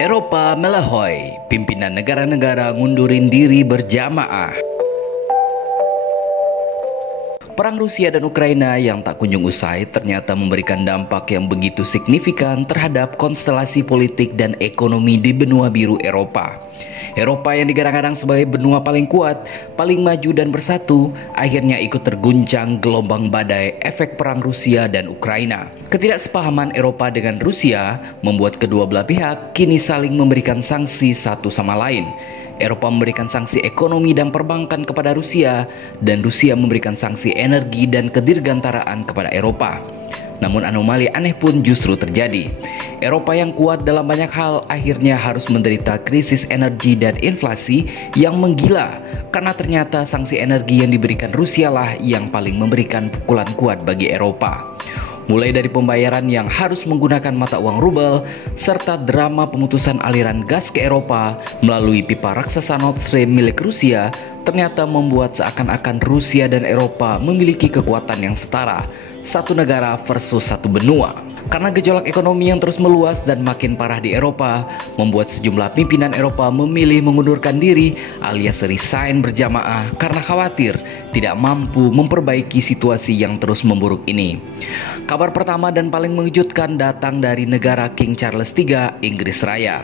Eropa melehoi, pimpinan negara-negara ngundurin diri berjamaah. Perang Rusia dan Ukraina yang tak kunjung usai ternyata memberikan dampak yang begitu signifikan terhadap konstelasi politik dan ekonomi di benua biru Eropa. Eropa yang digadang-gadang sebagai benua paling kuat, paling maju dan bersatu, akhirnya ikut terguncang gelombang badai efek perang Rusia dan Ukraina. Ketidaksepahaman Eropa dengan Rusia membuat kedua belah pihak kini saling memberikan sanksi satu sama lain. Eropa memberikan sanksi ekonomi dan perbankan kepada Rusia, dan Rusia memberikan sanksi energi dan kedirgantaraan kepada Eropa. Namun anomali aneh pun justru terjadi. Eropa yang kuat dalam banyak hal akhirnya harus menderita krisis energi dan inflasi yang menggila, karena ternyata sanksi energi yang diberikan Rusia lah yang paling memberikan pukulan kuat bagi Eropa. Mulai dari pembayaran yang harus menggunakan mata uang rubel, serta drama pemutusan aliran gas ke Eropa melalui pipa raksasa Nord Stream milik Rusia, ternyata membuat seakan-akan Rusia dan Eropa memiliki kekuatan yang setara, satu negara versus satu benua. Karena gejolak ekonomi yang terus meluas dan makin parah di Eropa, membuat sejumlah pimpinan Eropa memilih mengundurkan diri alias resign berjamaah karena khawatir tidak mampu memperbaiki situasi yang terus memburuk ini. Kabar pertama dan paling mengejutkan datang dari negara King Charles III, Inggris Raya.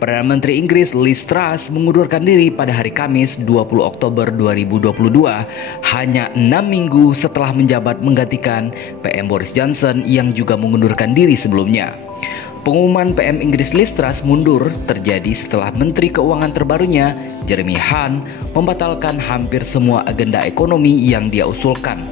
Perdana Menteri Inggris Liz Truss mengundurkan diri pada hari Kamis 20 Oktober 2022, hanya 6 minggu setelah menjabat menggantikan PM Boris Johnson yang juga mengundurkan diri sebelumnya. Pengumuman PM Inggris Liz Truss mundur terjadi setelah Menteri Keuangan terbarunya, Jeremy Hunt, membatalkan hampir semua agenda ekonomi yang dia usulkan.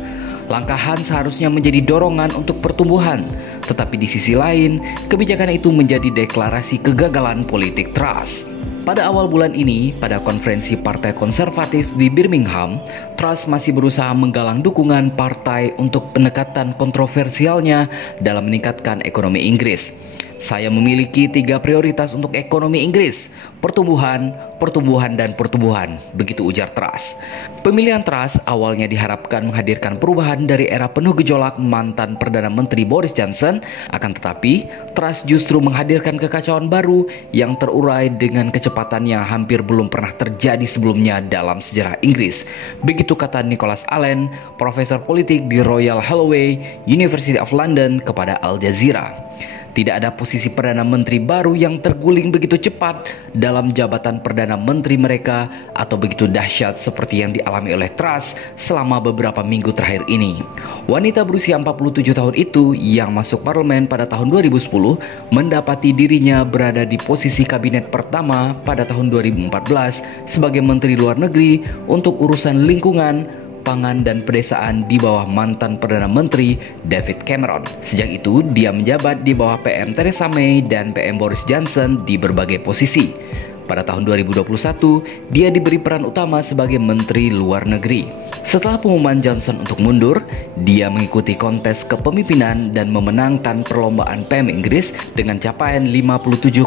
Langkah Hunt seharusnya menjadi dorongan untuk pertumbuhan, tetapi di sisi lain, kebijakan itu menjadi deklarasi kegagalan politik Truss. Pada awal bulan ini, pada konferensi Partai Konservatif di Birmingham, Truss masih berusaha menggalang dukungan partai untuk pendekatan kontroversialnya dalam meningkatkan ekonomi Inggris. Saya memiliki 3 prioritas untuk ekonomi Inggris: pertumbuhan, pertumbuhan, dan pertumbuhan, begitu ujar Truss. Pemilihan Truss awalnya diharapkan menghadirkan perubahan dari era penuh gejolak mantan Perdana Menteri Boris Johnson, akan tetapi Truss justru menghadirkan kekacauan baru yang terurai dengan kecepatan yang hampir belum pernah terjadi sebelumnya dalam sejarah Inggris. Begitu kata Nicholas Allen, profesor politik di Royal Holloway, University of London, kepada Al Jazeera. Tidak ada posisi Perdana Menteri baru yang terguling begitu cepat dalam jabatan Perdana Menteri mereka atau begitu dahsyat seperti yang dialami oleh Truss selama beberapa minggu terakhir ini. Wanita berusia 47 tahun itu yang masuk parlemen pada tahun 2010 mendapati dirinya berada di posisi kabinet pertama pada tahun 2014 sebagai Menteri Luar Negeri untuk urusan lingkungan, pangan, dan pedesaan di bawah mantan Perdana Menteri David Cameron. Sejak itu, dia menjabat di bawah PM Theresa May dan PM Boris Johnson di berbagai posisi. Pada tahun 2021, dia diberi peran utama sebagai Menteri Luar Negeri. Setelah pengumuman Johnson untuk mundur, dia mengikuti kontes kepemimpinan dan memenangkan perlombaan PM Inggris dengan capaian 57,4%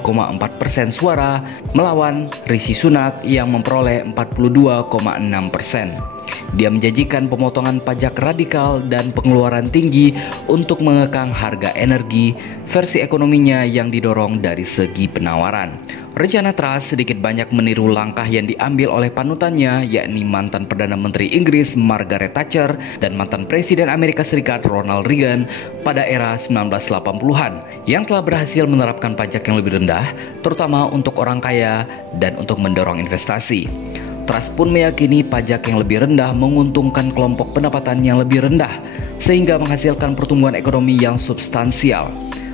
suara melawan Rishi Sunak yang memperoleh 42,6%. Dia menjanjikan pemotongan pajak radikal dan pengeluaran tinggi untuk mengekang harga energi, versi ekonominya yang didorong dari segi penawaran. Rencana Truss sedikit banyak meniru langkah yang diambil oleh panutannya, yakni mantan Perdana Menteri Inggris Margaret Thatcher dan mantan Presiden Amerika Serikat Ronald Reagan pada era 1980-an yang telah berhasil menerapkan pajak yang lebih rendah, terutama untuk orang kaya dan untuk mendorong investasi. Truss pun meyakini pajak yang lebih rendah menguntungkan kelompok pendapatan yang lebih rendah, sehingga menghasilkan pertumbuhan ekonomi yang substansial.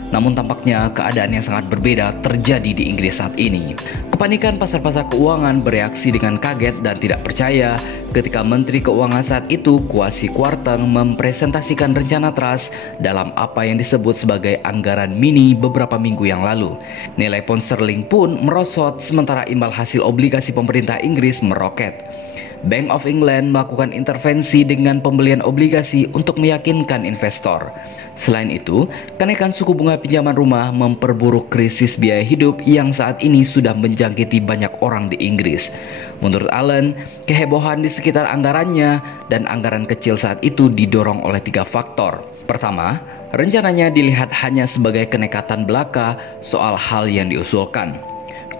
Namun tampaknya keadaan yang sangat berbeda terjadi di Inggris saat ini. Kepanikan pasar-pasar keuangan bereaksi dengan kaget dan tidak percaya ketika Menteri Keuangan saat itu, Kwasi Kwarteng, mempresentasikan rencana Truss dalam apa yang disebut sebagai anggaran mini beberapa minggu yang lalu. Nilai pound sterling pun merosot sementara imbal hasil obligasi pemerintah Inggris meroket. Bank of England melakukan intervensi dengan pembelian obligasi untuk meyakinkan investor. Selain itu, kenaikan suku bunga pinjaman rumah memperburuk krisis biaya hidup yang saat ini sudah menjangkiti banyak orang di Inggris. Menurut Allen, kehebohan di sekitar anggarannya dan anggaran kecil saat itu didorong oleh 3 faktor. Pertama, rencananya dilihat hanya sebagai kenekatan belaka soal hal yang diusulkan.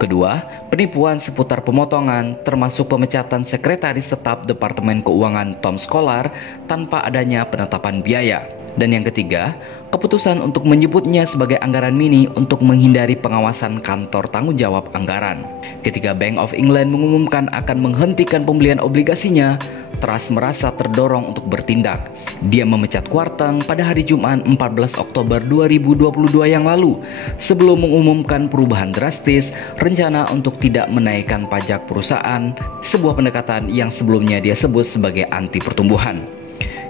Kedua, penipuan seputar pemotongan termasuk pemecatan sekretaris tetap Departemen Keuangan Tom Scholar tanpa adanya penetapan biaya. Dan yang ketiga, keputusan untuk menyebutnya sebagai anggaran mini untuk menghindari pengawasan kantor tanggung jawab anggaran. Ketika Bank of England mengumumkan akan menghentikan pembelian obligasinya, Truss merasa terdorong untuk bertindak. Dia memecat Kwarteng pada hari Jumat 14 Oktober 2022 yang lalu sebelum mengumumkan perubahan drastis rencana untuk tidak menaikkan pajak perusahaan, sebuah pendekatan yang sebelumnya dia sebut sebagai anti pertumbuhan.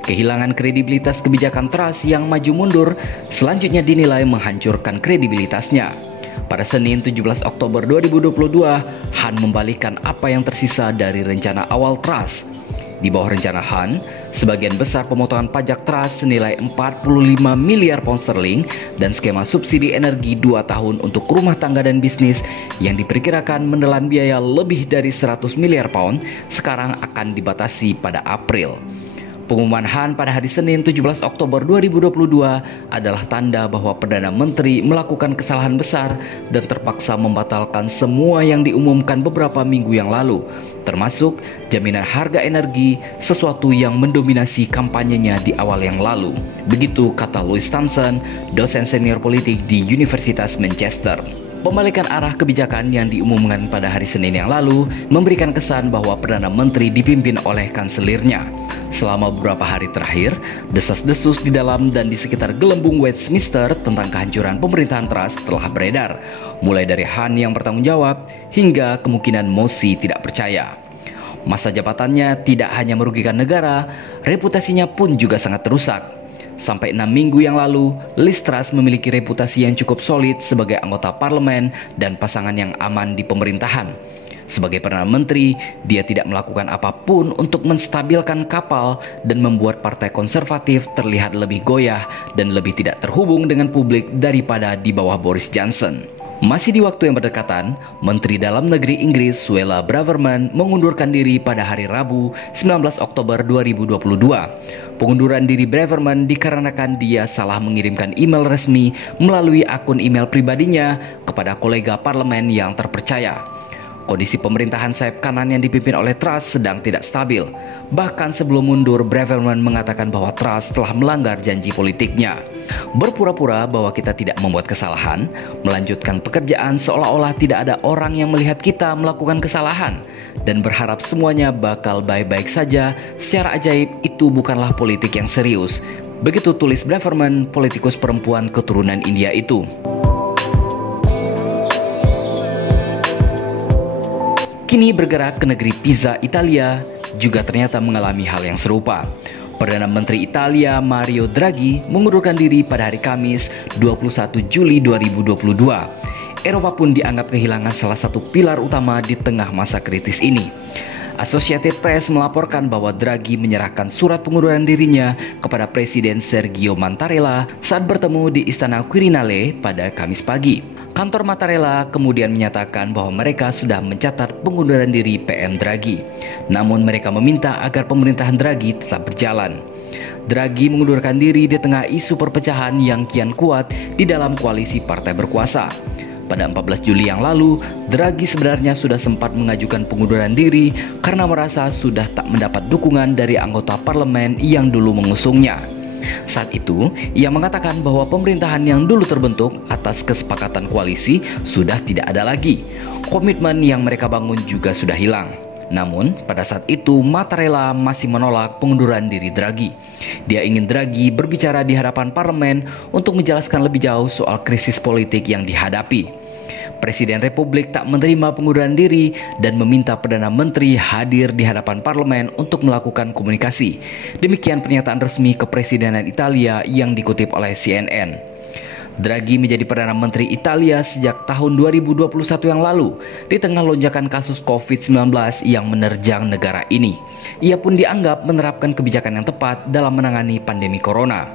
Kehilangan kredibilitas kebijakan Truss yang maju mundur selanjutnya dinilai menghancurkan kredibilitasnya. Pada Senin 17 Oktober 2022, Han membalikkan apa yang tersisa dari rencana awal Truss. Di bawah rencana Han, sebagian besar pemotongan pajak Truss senilai 45 miliar pound sterling dan skema subsidi energi 2 tahun untuk rumah tangga dan bisnis yang diperkirakan menelan biaya lebih dari 100 miliar pound sekarang akan dibatasi pada April. Pengumuman Han pada hari Senin 17 Oktober 2022 adalah tanda bahwa Perdana Menteri melakukan kesalahan besar dan terpaksa membatalkan semua yang diumumkan beberapa minggu yang lalu, termasuk jaminan harga energi, sesuatu yang mendominasi kampanyenya di awal yang lalu. Begitu kata Louis Thompson, dosen senior politik di Universitas Manchester. Pembalikan arah kebijakan yang diumumkan pada hari Senin yang lalu memberikan kesan bahwa Perdana Menteri dipimpin oleh kanselirnya. Selama beberapa hari terakhir, desas-desus di dalam dan di sekitar gelembung Westminster tentang kehancuran pemerintahan Truss telah beredar, mulai dari Han yang bertanggung jawab hingga kemungkinan mosi tidak percaya. Masa jabatannya tidak hanya merugikan negara, reputasinya pun juga sangat rusak. Sampai 6 minggu yang lalu, Liz Truss memiliki reputasi yang cukup solid sebagai anggota parlemen dan pasangan yang aman di pemerintahan. Sebagai Perdana Menteri, dia tidak melakukan apapun untuk menstabilkan kapal dan membuat partai konservatif terlihat lebih goyah dan lebih tidak terhubung dengan publik daripada di bawah Boris Johnson. Masih di waktu yang berdekatan, Menteri Dalam Negeri Inggris Suella Braverman mengundurkan diri pada hari Rabu 19 Oktober 2022. Pengunduran diri Braverman dikarenakan dia salah mengirimkan email resmi melalui akun email pribadinya kepada kolega parlemen yang terpercaya. Kondisi pemerintahan sayap kanan yang dipimpin oleh Truss sedang tidak stabil. Bahkan sebelum mundur, Braverman mengatakan bahwa Truss telah melanggar janji politiknya. Berpura-pura bahwa kita tidak membuat kesalahan, melanjutkan pekerjaan seolah-olah tidak ada orang yang melihat kita melakukan kesalahan, dan berharap semuanya bakal baik-baik saja secara ajaib, itu bukanlah politik yang serius. Begitu tulis Braverman, politikus perempuan keturunan India itu. Kini bergerak ke negeri Pisa, Italia, juga ternyata mengalami hal yang serupa. Perdana Menteri Italia Mario Draghi mengundurkan diri pada hari Kamis 21 Juli 2022. Eropa pun dianggap kehilangan salah satu pilar utama di tengah masa kritis ini. Associated Press melaporkan bahwa Draghi menyerahkan surat pengunduran dirinya kepada Presiden Sergio Mattarella saat bertemu di Istana Quirinale pada Kamis pagi. Kantor Mattarella kemudian menyatakan bahwa mereka sudah mencatat pengunduran diri PM Draghi. Namun mereka meminta agar pemerintahan Draghi tetap berjalan. Draghi mengundurkan diri di tengah isu perpecahan yang kian kuat di dalam koalisi partai berkuasa. Pada 14 Juli yang lalu, Draghi sebenarnya sudah sempat mengajukan pengunduran diri karena merasa sudah tak mendapat dukungan dari anggota parlemen yang dulu mengusungnya. Saat itu, ia mengatakan bahwa pemerintahan yang dulu terbentuk atas kesepakatan koalisi sudah tidak ada lagi. Komitmen yang mereka bangun juga sudah hilang. Namun, pada saat itu Mattarella masih menolak pengunduran diri Draghi. Dia ingin Draghi berbicara di hadapan parlemen untuk menjelaskan lebih jauh soal krisis politik yang dihadapi. Presiden Republik tak menerima pengunduran diri dan meminta Perdana Menteri hadir di hadapan parlemen untuk melakukan komunikasi. Demikian pernyataan resmi kepresidenan Italia yang dikutip oleh CNN. Draghi menjadi Perdana Menteri Italia sejak tahun 2021 yang lalu di tengah lonjakan kasus COVID-19 yang menerjang negara ini. Ia pun dianggap menerapkan kebijakan yang tepat dalam menangani pandemi corona.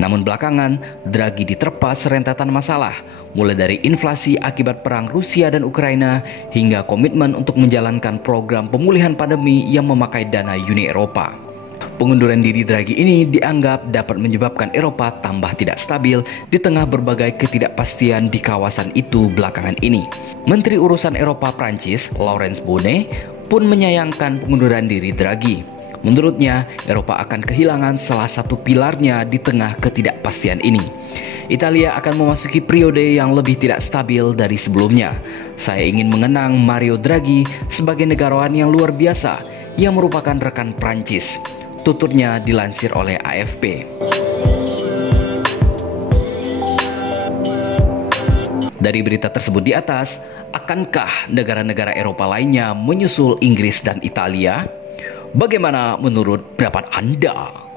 Namun belakangan, Draghi diterpa rentetan masalah, mulai dari inflasi akibat perang Rusia dan Ukraina hingga komitmen untuk menjalankan program pemulihan pandemi yang memakai dana Uni Eropa. Pengunduran diri Draghi ini dianggap dapat menyebabkan Eropa tambah tidak stabil di tengah berbagai ketidakpastian di kawasan itu belakangan ini. Menteri Urusan Eropa Prancis, Laurence Bonnet, pun menyayangkan pengunduran diri Draghi. Menurutnya, Eropa akan kehilangan salah satu pilarnya di tengah ketidakpastian ini. Italia akan memasuki periode yang lebih tidak stabil dari sebelumnya. Saya ingin mengenang Mario Draghi sebagai negarawan yang luar biasa yang merupakan rekan Prancis. Tuturnya dilansir oleh AFP. Dari berita tersebut di atas, akankah negara-negara Eropa lainnya menyusul Inggris dan Italia? Bagaimana menurut pendapat Anda?